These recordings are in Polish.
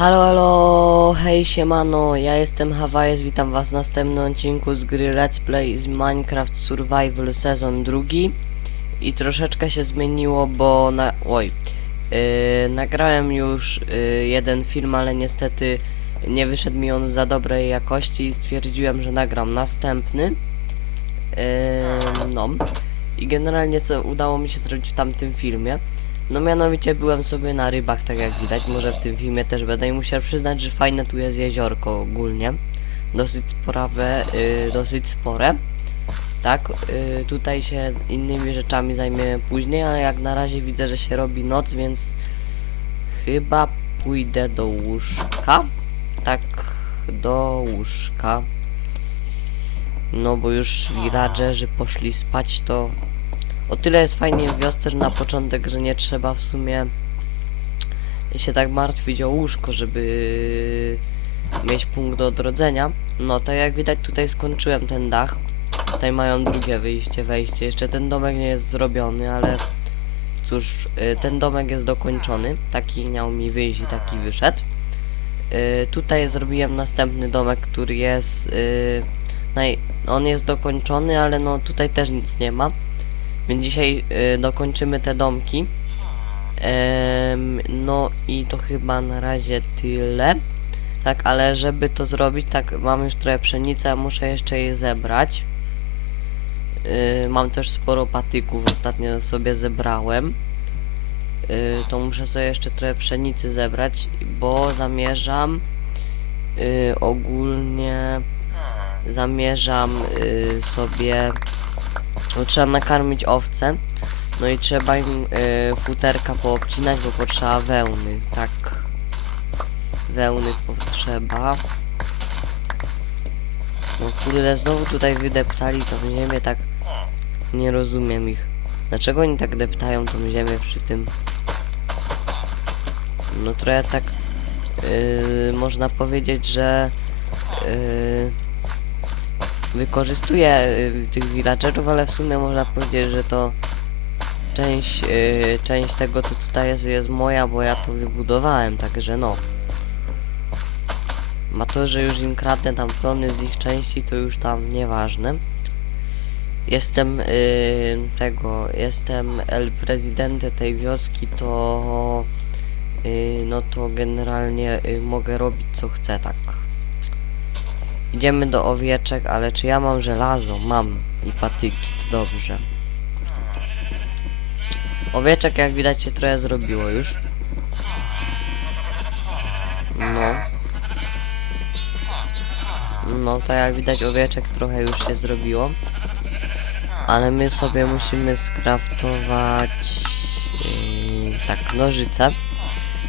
Halo, halo, hej siemano, ja jestem Hawajes, witam was w następnym odcinku z gry Let's Play z Minecraft Survival sezon drugi i troszeczkę się zmieniło, bo na... oj, yy, nagrałem już yy, jeden film, ale niestety nie wyszedł mi on w za dobrej jakości i stwierdziłem, że nagram następny. Yy, no i generalnie co udało mi się zrobić w tamtym filmie. No mianowicie byłem sobie na rybach, tak jak widać, może w tym filmie też będę i musiał przyznać, że fajne tu jest jeziorko ogólnie. Dosyć sporawe, y, dosyć spore. Tak, y, tutaj się innymi rzeczami zajmiemy później, ale jak na razie widzę, że się robi noc, więc chyba pójdę do łóżka. Tak, do łóżka. No bo już villagerzy poszli spać, to o tyle jest fajnie w wiosce, że na początek, że nie trzeba w sumie się tak martwić o łóżko, żeby mieć punkt do odrodzenia. No to jak widać tutaj skończyłem ten dach. Tutaj mają drugie wyjście, wejście. Jeszcze ten domek nie jest zrobiony, ale cóż, y, ten domek jest dokończony. Taki miał mi wyjść i taki wyszedł. Y, Tutaj zrobiłem następny domek, który jest... y. On jest dokończony, ale no tutaj też nic nie ma. Więc dzisiaj y, dokończymy te domki. No i to chyba na razie tyle. Tak, ale żeby to zrobić, tak, mam już trochę pszenicy, muszę jeszcze je zebrać. Y, mam też sporo patyków, ostatnio sobie zebrałem. Y, to muszę sobie jeszcze trochę pszenicy zebrać, bo zamierzam y, ogólnie zamierzam y, sobie no, trzeba nakarmić owce. No i trzeba im y, futerka poobcinać, bo potrzeba wełny. Tak. Wełny potrzeba. No kurde, znowu tutaj wydeptali tą ziemię, tak nie rozumiem ich. Dlaczego oni tak deptają tą ziemię przy tym? No trochę tak yy, można powiedzieć, że yy, wykorzystuje y, tych villagerów, ale w sumie można powiedzieć, że to część, y, część tego, co tutaj jest, jest moja, bo ja to wybudowałem, także no. Ma to, że już im kradnę tam plony z ich części, to już tam nieważne. Jestem y, tego, jestem el prezydente tej wioski, to no to generalnie mogę robić co chcę, tak. Idziemy do owieczek, ale czy ja mam żelazo? Mam. I patyki, to dobrze. Owieczek jak widać się trochę zrobiło już. No. No to jak widać owieczek trochę już się zrobiło. Ale my sobie musimy skraftować yy, tak nożyce.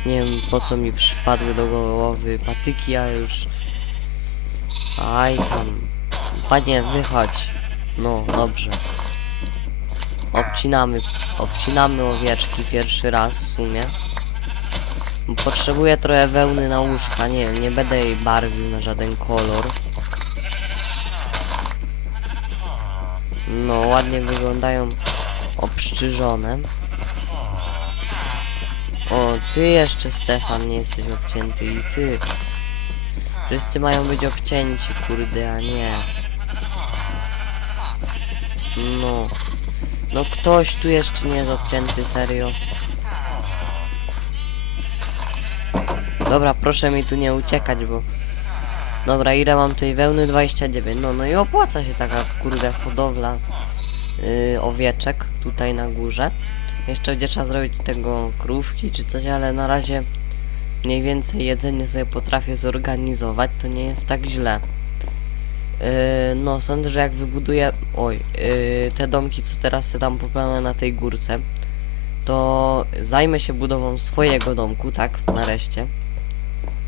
Nie wiem po co mi przypadły do głowy patyki, ale już Aj tam. Panie, wychodź. No, dobrze. Obcinamy, obcinamy owieczki pierwszy raz w sumie. Potrzebuję trochę wełny na łóżka, nie nie będę jej barwił na żaden kolor. No, ładnie wyglądają obszczyżone. O, ty jeszcze Stefan nie jesteś obcięty i ty. Wszyscy mają być obcięci, kurde, a nie. No. No ktoś tu jeszcze nie jest obcięty, serio. Dobra, proszę mi tu nie uciekać, bo... Dobra, ile mam tej wełny? 29. No, no i opłaca się taka, kurde, hodowla yy, owieczek tutaj na górze. Jeszcze gdzie trzeba zrobić tego krówki czy coś, ale na razie mniej więcej jedzenie sobie potrafię zorganizować, to nie jest tak źle. Yy, no, sądzę, że jak wybuduję, oj, yy, te domki, co teraz tam popełnię na tej górce, to zajmę się budową swojego domku, tak, nareszcie.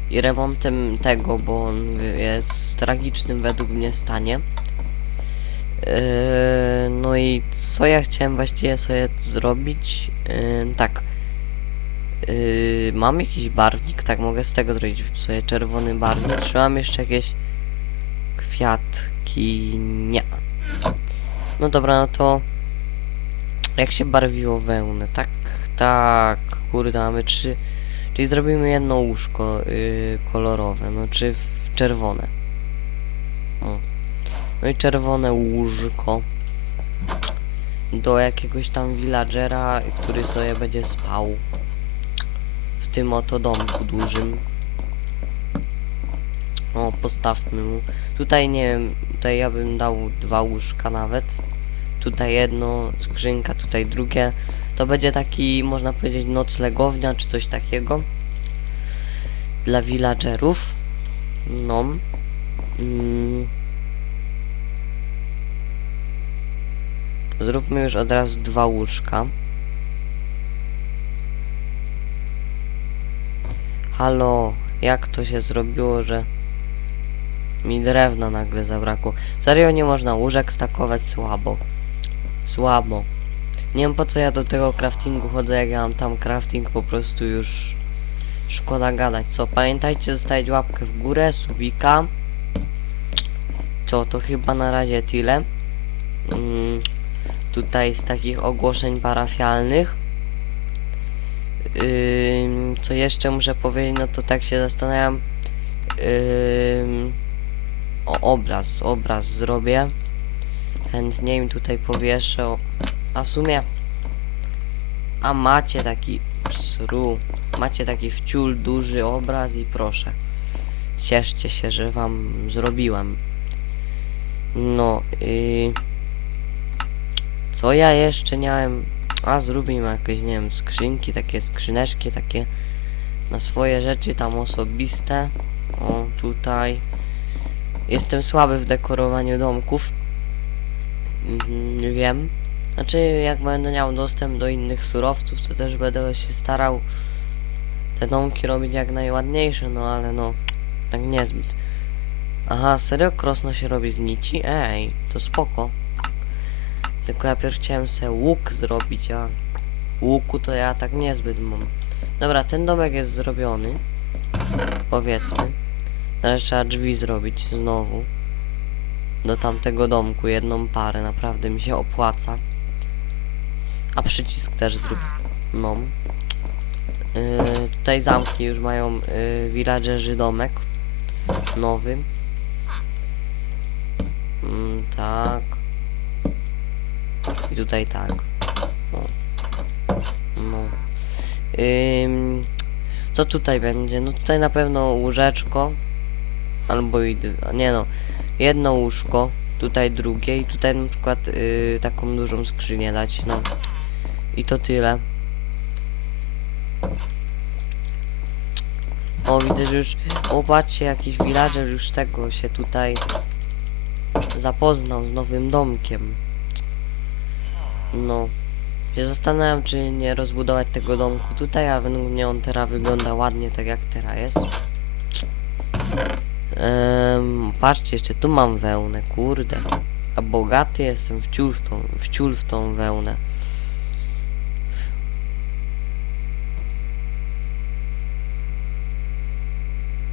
I remontem tego, bo on jest w tragicznym według mnie stanie. Yy, no i co ja chciałem właściwie sobie zrobić? Yy, tak. Yy, mam jakiś barwnik, tak mogę z tego zrobić sobie czerwony barwnik. Czy mam jeszcze jakieś kwiatki? Nie. No dobra, no to jak się barwiło wełnę? Tak, tak, kurde, mamy trzy, Czyli zrobimy jedno łóżko yy, kolorowe, no czy czerwone. O. No i czerwone łóżko do jakiegoś tam villagera, który sobie będzie spał w tym oto domku dużym. O, postawmy mu. Tutaj nie wiem, tutaj ja bym dał dwa łóżka nawet. Tutaj jedno, skrzynka, tutaj drugie. To będzie taki, można powiedzieć, noclegownia czy coś takiego. Dla villagerów. No. Mm. Zróbmy już od razu dwa łóżka. Halo, jak to się zrobiło, że mi drewna nagle zabrakło? Serio nie można łóżek stakować słabo. Słabo. Nie wiem po co ja do tego craftingu chodzę, jak ja mam tam crafting po prostu już szkoda gadać. Co, pamiętajcie zostawić łapkę w górę, subika. Co, to chyba na razie tyle. Mm, tutaj z takich ogłoszeń parafialnych. Co jeszcze muszę powiedzieć, no to tak się zastanawiam. Ym, o obraz, obraz zrobię. Chętnie im tutaj powieszę. A w sumie. A macie taki sru. Macie taki wciul duży obraz i proszę. Cieszcie się, że wam zrobiłem. No, yy, co ja jeszcze miałem? A zrobimy jakieś, nie wiem, skrzynki, takie skrzyneczki, takie na swoje rzeczy tam osobiste. O, tutaj. Jestem słaby w dekorowaniu domków. Mhm, wiem. Znaczy, jak będę miał dostęp do innych surowców, to też będę się starał te domki robić jak najładniejsze, no ale no, tak niezbyt. Aha, serio krosno się robi z nici? Ej, to spoko. Tylko ja pierw chciałem sobie łuk zrobić, a łuku to ja tak niezbyt mam. Dobra, ten domek jest zrobiony. Powiedzmy. Teraz trzeba drzwi zrobić znowu. Do tamtego domku, jedną parę, naprawdę mi się opłaca. A przycisk też zrób. No. Yy, tutaj zamki już mają yy, villagerzy domek. Nowy. Mm, tak. I tutaj tak. No. No. Ym, co tutaj będzie? No tutaj na pewno łóżeczko. Albo i nie no. Jedno łóżko. Tutaj drugie i tutaj na przykład yy, taką dużą skrzynię dać. No. I to tyle. O, widzę, że już... O, patrzcie, jakiś villager już tego się tutaj zapoznał z nowym domkiem. No. Się zastanawiam, czy nie rozbudować tego domku tutaj, a według mnie on teraz wygląda ładnie, tak jak teraz jest. Ehm, patrzcie, jeszcze tu mam wełnę, kurde. A bogaty jestem w ciul w tą, w, ciul w tą wełnę.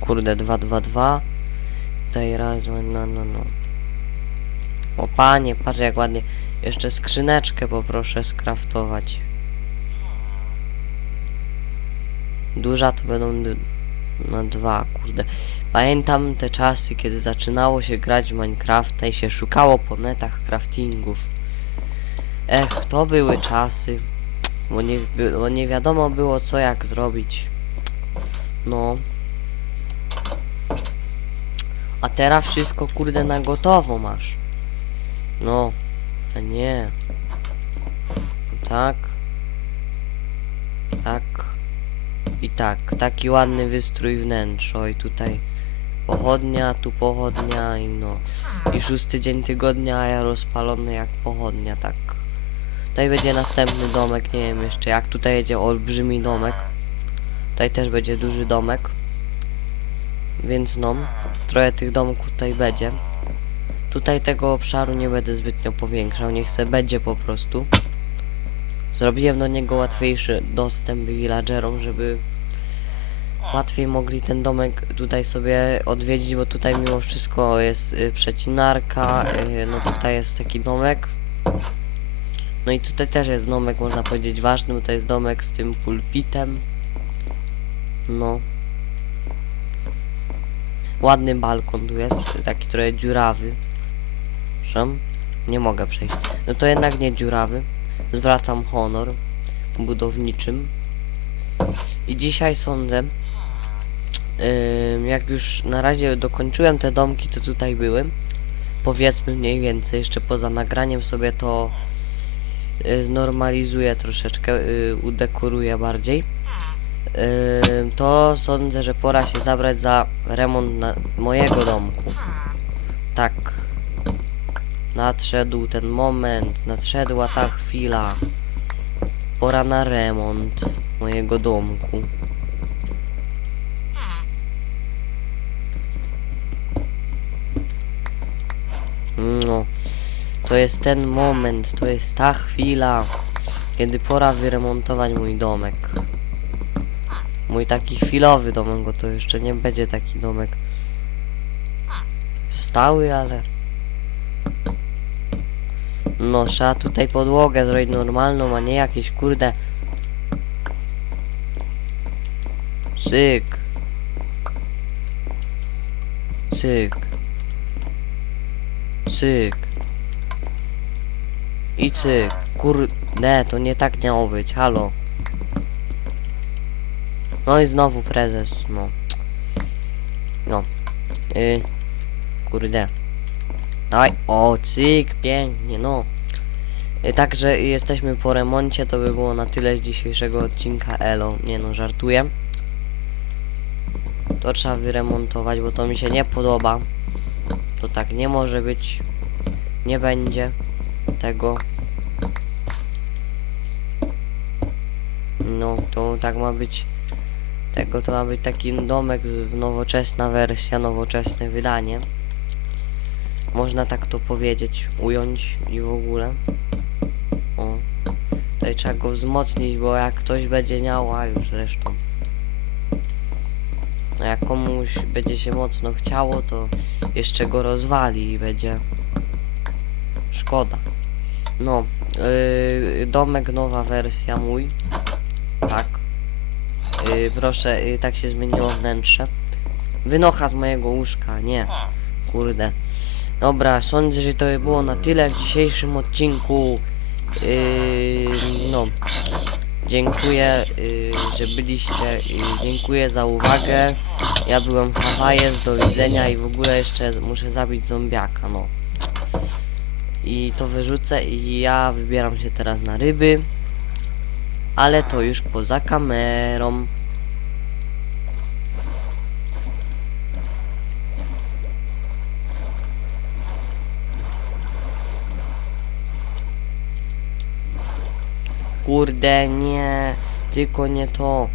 Kurde, 2, 2, 2. Tutaj raz, no, no, no. O panie, patrz jak ładnie. Jeszcze skrzyneczkę poproszę skraftować. Duża to będą d- no dwa, kurde. Pamiętam te czasy, kiedy zaczynało się grać w Minecrafta i się szukało po netach craftingów. Ech, to były czasy. Bo nie, bo nie wiadomo było co jak zrobić. No. A teraz wszystko kurde na gotowo masz. No. A nie. Tak. Tak. I tak. Taki ładny wystrój wnętrza. I tutaj pochodnia, tu pochodnia i no. I szósty dzień tygodnia, a ja rozpalony jak pochodnia, tak. Tutaj będzie następny domek, nie wiem jeszcze jak. Tutaj jedzie olbrzymi domek. Tutaj też będzie duży domek. Więc no, trochę tych domków tutaj będzie. Tutaj tego obszaru nie będę zbytnio powiększał, niech se będzie po prostu. Zrobiłem do niego łatwiejszy dostęp villagerom, żeby łatwiej mogli ten domek tutaj sobie odwiedzić, bo tutaj mimo wszystko jest y, przecinarka, y, no tutaj jest taki domek. No i tutaj też jest domek, można powiedzieć ważny, bo to jest domek z tym pulpitem. No. Ładny balkon tu jest, taki trochę dziurawy. Proszę? Nie mogę przejść. No to jednak nie dziurawy. Zwracam honor budowniczym. I dzisiaj sądzę, jak już na razie dokończyłem te domki, co tutaj były, powiedzmy mniej więcej, jeszcze poza nagraniem sobie to y, znormalizuję troszeczkę, y, udekoruję bardziej. To sądzę, że pora się zabrać za remont mojego domku. Tak. Nadszedł ten moment, nadszedła ta chwila. Pora na remont mojego domku. No, to jest ten moment, to jest ta chwila, kiedy pora wyremontować mój domek. Mój taki chwilowy domek, bo to jeszcze nie będzie taki domek stały, ale... No, trzeba tutaj podłogę zrobić normalną, a nie jakieś kurde... Cyk. Cyk. Cyk. I cyk. Kurde, to nie tak miało być, halo. No i znowu prezes, no. No. Y. Kurde. Dawaj. O, cyk, pięknie, no. Y, Także jesteśmy po remoncie, to by było na tyle z dzisiejszego odcinka Elo. Nie no, żartuję. To trzeba wyremontować, bo to mi się nie podoba. To tak nie może być. Nie będzie tego. No, to tak ma być. Tego to ma być taki domek, nowoczesna wersja, nowoczesne wydanie. Można tak to powiedzieć, ująć i w ogóle. O. Tutaj trzeba go wzmocnić, bo jak ktoś będzie miał, a już zresztą. No jak komuś będzie się mocno chciało, to jeszcze go rozwali i będzie szkoda. No, yy, domek nowa wersja mój. Tak. Yy, proszę, yy, tak się zmieniło wnętrze. Wynocha z mojego łóżka, nie. Kurde. Dobra, sądzę, że to by było na tyle w dzisiejszym odcinku. Yy, no. Dziękuję, yy, że byliście. Yy, dziękuję za uwagę. Ja byłem Hawajes, do widzenia i w ogóle jeszcze muszę zabić zombiaka, no. I to wyrzucę i ja wybieram się teraz na ryby. Ale to już poza kamerą. Kurde, nie, tylko nie to.